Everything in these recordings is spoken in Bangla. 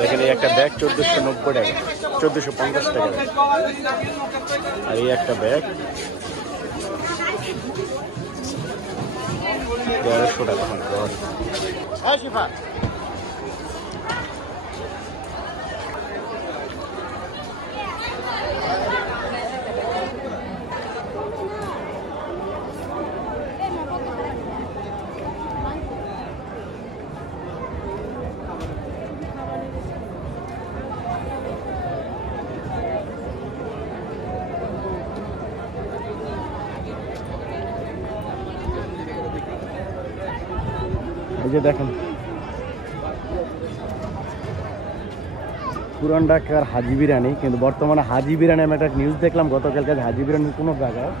দেখেন এই একটা ব্যাগ 1490 টাকা, 1450 টাকা। আর এই একটা ব্যাগ 1300 টাকা। এই যে দেখেন পুরান ঢাকার হাজি বিরিয়ানি, কিন্তু বর্তমানে হাজি বিরিয়ানি আমি একটা নিউজ দেখলাম গতকালকে, হাজি বিরিয়ানির কোনো জায়গায়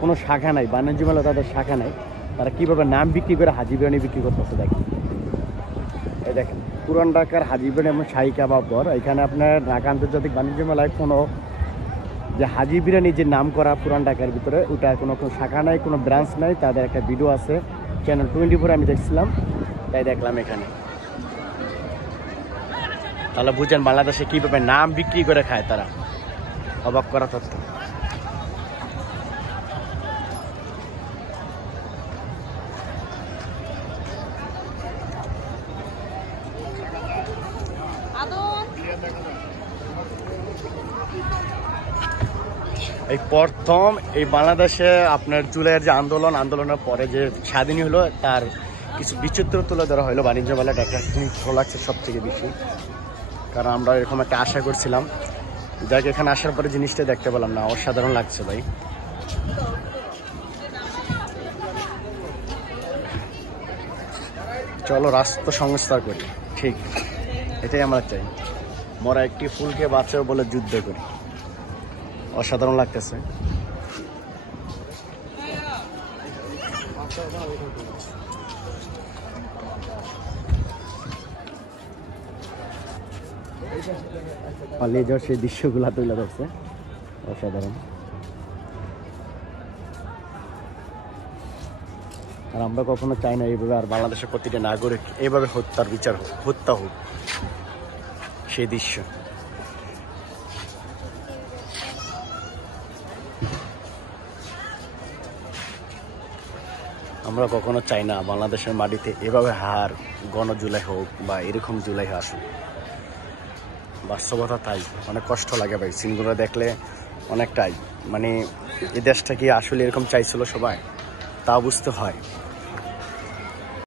কোনো শাখা নাই, বাণিজ্য মেলা তাদের শাখা নাই। তারা কীভাবে নাম বিক্রি করে হাজি বিরিয়ানি বিক্রি করতেছে দেখেন। এই দেখেন পুরান ঢাকার হাজি বিরিয়ানি এবং শাহী কাবাব ঘর, এখানে আপনার ঢাকা আন্তর্জাতিক বাণিজ্য মেলায় কোনো যে হাজি বিরিয়ানি যে নাম করা পুরান ঢাকার ভিতরে ওটা কোনো শাখা নাই, কোনো ব্রাঞ্চ নাই। তাদের একটা ভিডিও আছে চ্যানেল 24 আমি দেখছিলাম, তাই দেখলাম এখানে। তাহলে বুঝেন বাংলাদেশে কীভাবে নাম বিক্রি করে খায় তারা, অবাক করা তথ্য। এই প্রথম এই বাংলাদেশে আপনার জুলাইয়ের যে আন্দোলনের পরে যে স্বাধীন হলো তার কিছু বিচিত্র তুলে ধরা হলো বাণিজ্য মেলাটা। একটা জিনিস ভালো লাগছে সবথেকে বেশি, কারণ আমরা এরকম একটা আশা করছিলাম, যাকে এখানে আসার পরে জিনিসটা দেখতে পেলাম না, অসাধারণ লাগছে ভাই। চলো রাষ্ট্র সংস্কার করি, ঠিক এটাই আমরা চাই। মরা একটি ফুলকে বাঁচাও বলে যুদ্ধ করি, অসাধারণ লাগতেছে। পালিয়ে যাওয়ার সেই দৃশ্যগুলা তুলে ধরছে, অসাধারণ। আর আমরা কখনো চাই না এইভাবে আর বাংলাদেশের প্রতিটা নাগরিক এইভাবে হত্যার বিচার হোক, হত্যা হোক, সেই দৃশ্য। আমরা কখনো চাই না বাংলাদেশের মাটিতে এভাবে হার গণজুলাই হোক বা এরকম জুলাই আসুক। বাস্তবতা তাই, অনেক কষ্ট লাগে ভাই সিনগুলো দেখলে, অনেকটাই। মানে এই দেশটা কি আসলে এরকম চাইছিল সবাই, তা বুঝতে হয়।